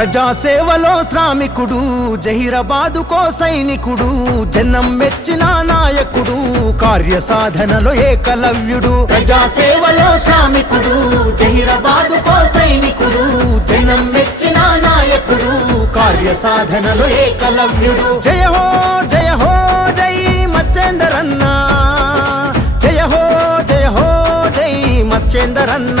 ప్రజాసేవలో శ్రామికుడు, జహీరాబాదుకో సైనికుడు, జనం మెచ్చిన నాయకుడు, కార్యసాధనలో ఏకలవ్యుడు. ప్రజాసేవలో శ్రామికుడు, జహీరాబాదుకో సైనికుడు, జనం మెచ్చిన నాయకుడు, కార్యసాధనలో ఏకలవ్యుడు. జయ హో జయ హో జై మచ్చేందరన్న, జయ హో జయ హో జై మచ్చేందరన్న.